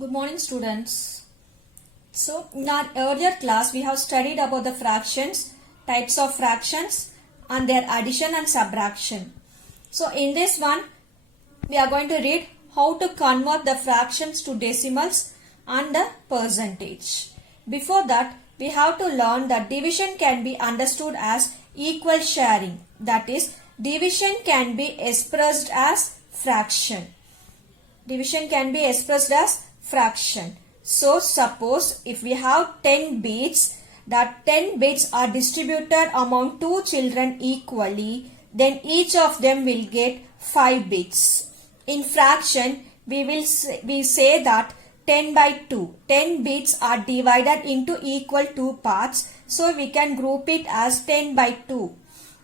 Good morning, students. So, in our earlier class, we have studied about the fractions, types of fractions, and their addition and subtraction. So, in this one, we are going to read how to convert the fractions to decimals and the percentage. Before that, we have to learn that division can be understood as equal sharing. That is, division can be expressed as fraction. Division can be expressed as fraction. So suppose if we have 10 bits, that 10 bits are distributed among two children equally, then each of them will get 5 bits. In fraction, we say that 10 by 2. 10 bits are divided into equal 2 parts. So we can group it as 10 by 2.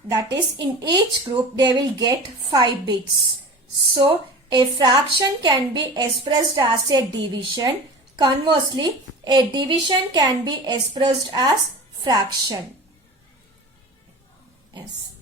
That is, in each group they will get 5 bits. So a fraction can be expressed as a division. Conversely, a division can be expressed as fraction. Yes.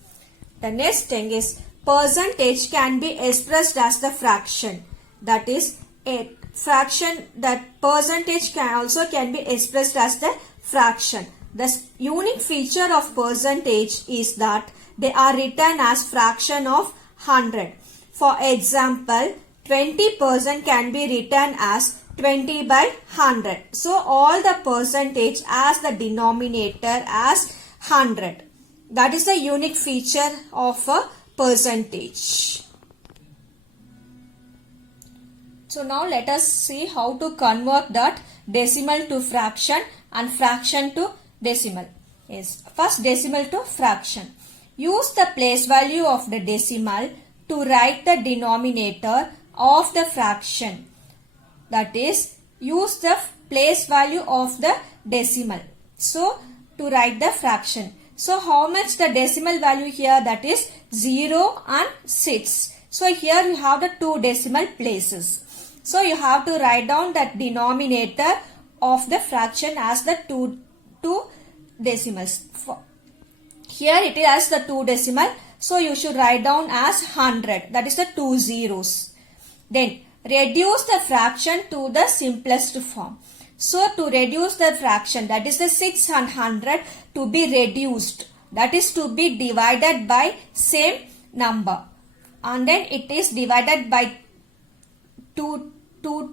The next thing is percentage can be expressed as the fraction. That is, a fraction, that percentage can be expressed as the fraction. The unique feature of percentage is that they are written as fraction of 100. For example, 20% can be written as 20 by 100. So, all the percentage as the denominator as 100. That is the unique feature of a percentage. So, now let us see how to convert that decimal to fraction and fraction to decimal. Yes, first decimal to fraction. Use the place value of the decimal to write the denominator of the fraction. That is, use the place value of the decimal. So, to write the fraction. So, how much the decimal value here? That is 0 and 6. So, here you have the two decimal places. So, you have to write down that denominator of the fraction as the two decimals. Here it is as the 2 decimal. So, you should write down as 100. That is the 2 zeros. Then, reduce the fraction to the simplest form. So, to reduce the fraction, that is the 6 and 100 to be reduced. That is to be divided by same number. And then it is divided by two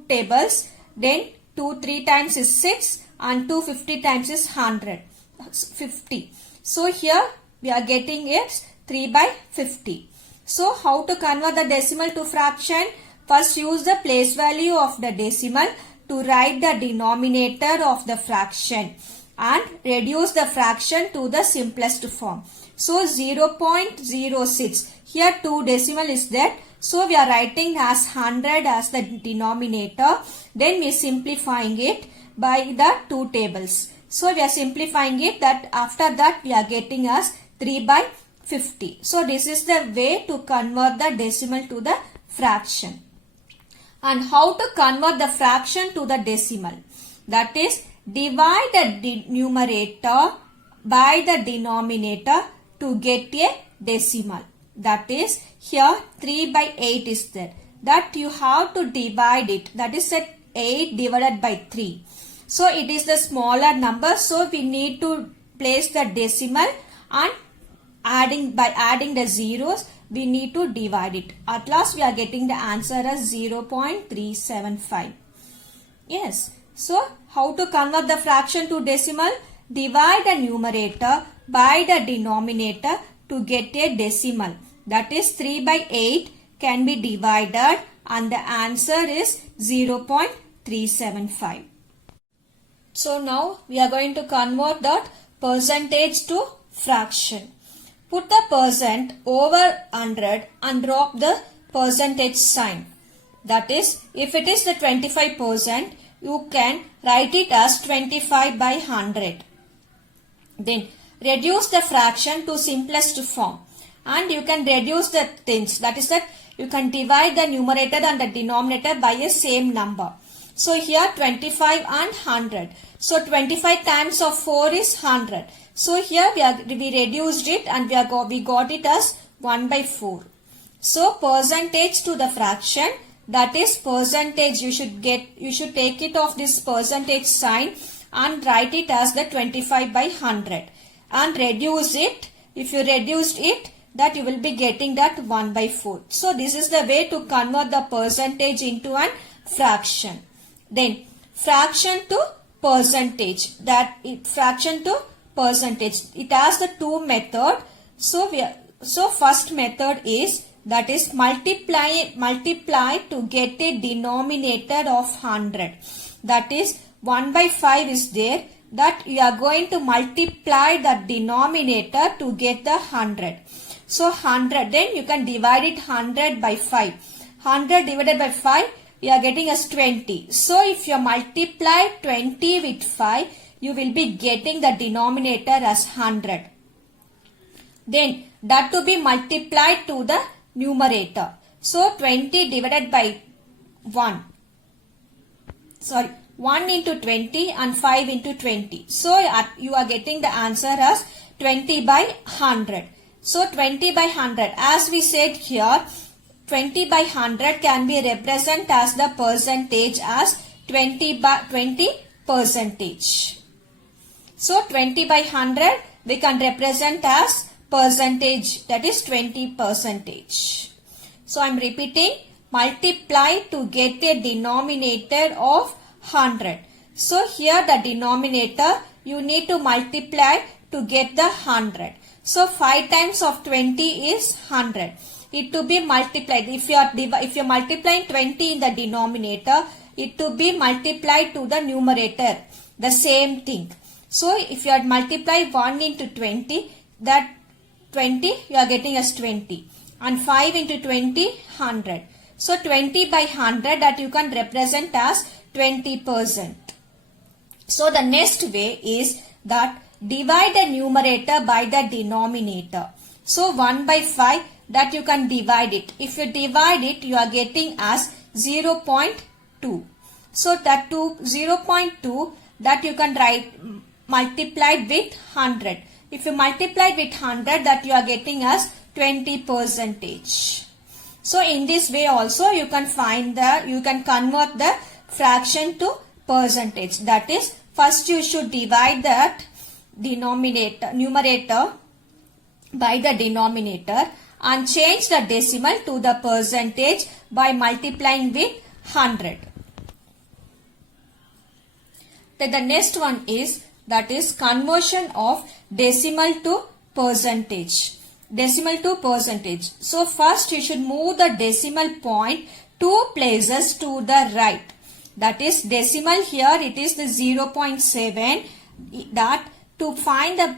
tables. Then 2 3 times is 6 and 250 times is 100. 50. So, here we are getting it 3 by 50. So, how to convert the decimal to fraction? First, use the place value of the decimal to write the denominator of the fraction and reduce the fraction to the simplest form. So, 0.06. Here 2 decimal is there. So, we are writing as 100 as the denominator. Then, we are simplifying it by the 2 tables. So, we are simplifying it, that after that we are getting as 3 by 50. So, this is the way to convert the decimal to the fraction. And how to convert the fraction to the decimal? That is, divide the numerator by the denominator to get a decimal. That is, here 3 by 8 is there. That you have to divide it. That is 8 divided by 3. So, it is the smaller number. So, we need to place the decimal and by adding the zeros, we need to divide it. At last, we are getting the answer as 0.375. Yes. So, how to convert the fraction to decimal? Divide the numerator by the denominator to get a decimal. That is 3 by 8 can be divided and the answer is 0.375. So, now we are going to convert that percentage to fraction. Put the percent over 100 and drop the percentage sign. That is, if it is the 25%, you can write it as 25 by 100. Then, reduce the fraction to simplest form. And you can reduce the things. That is that you can divide the numerator and the denominator by a same number. So, here 25 and 100. So, 25 times of 4 is 100. So, here we reduced it and we got it as 1 by 4. So, percentage to the fraction that is percentage. You should take it off this percentage sign and write it as the 25 by 100 and reduce it. If you reduced it, that you will be getting that 1 by 4. So this is the way to convert the percentage into an fraction. Then fraction to percentage. Fraction to percentage. It has the two method. So first method is, that is multiply to get a denominator of 100. That is 1 by 5 is there, that you are going to multiply the denominator to get the 100. So 100, then you can divide it 100 by 5. 100 divided by 5, you are getting as 20. So if you multiply 20 with 5, you will be getting the denominator as 100. Then that to be multiplied to the numerator. So 20 divided by 1 into 20 and 5 into 20. So you are getting the answer as 20 by 100. So 20 by 100, as we said here, 20 by 100 can be represented as the percentage as 20 percentage. So 20 by 100 we can represent as percentage, that is 20 percentage. So I am repeating, multiply to get a denominator of 100. So here the denominator you need to multiply to get the 100. So 5 times of 20 is 100. It to be multiplied. If you are multiplying 20 in the denominator, it to be multiplied to the numerator. The same thing. So if you are multiply 1 into 20, that 20 you are getting as 20. And 5 into 20, 100. So 20 by 100, that you can represent as 20%. So the next way is that divide the numerator by the denominator. So 1 by 5, that you can divide it. If you divide it, you are getting as 0.2. So that 0.2, that you can write multiplied with 100. If you multiply with 100, that you are getting as 20%. So in this way also you can convert the fraction to percentage. That is, first you should divide that numerator by the denominator and change the decimal to the percentage by multiplying with 100. Then the next one is, that is conversion of decimal to percentage. Decimal to percentage. So first you should move the decimal point 2 places to the right. That is decimal here, it is the 0.7. That to find the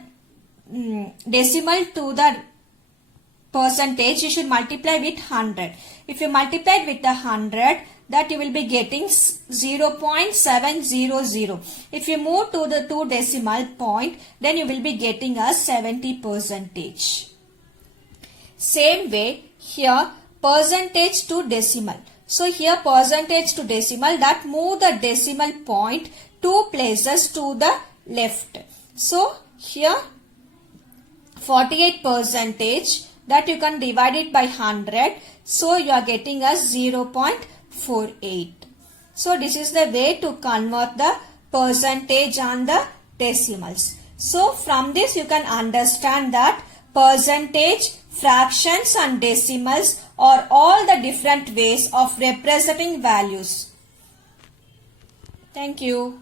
decimal to the percentage, you should multiply with 100. If you multiply with the 100, that you will be getting 0.700. If you move to the 2 decimal point, then you will be getting a 70%. Same way here, percentage to decimal. So here percentage to decimal, that move the decimal point 2 places to the left. So here 48%, that you can divide it by 100. So you are getting a 0.48. So this is the way to convert the percentage and the decimals. So from this you can understand that percentage, fractions and decimals are all the different ways of representing values. Thank you.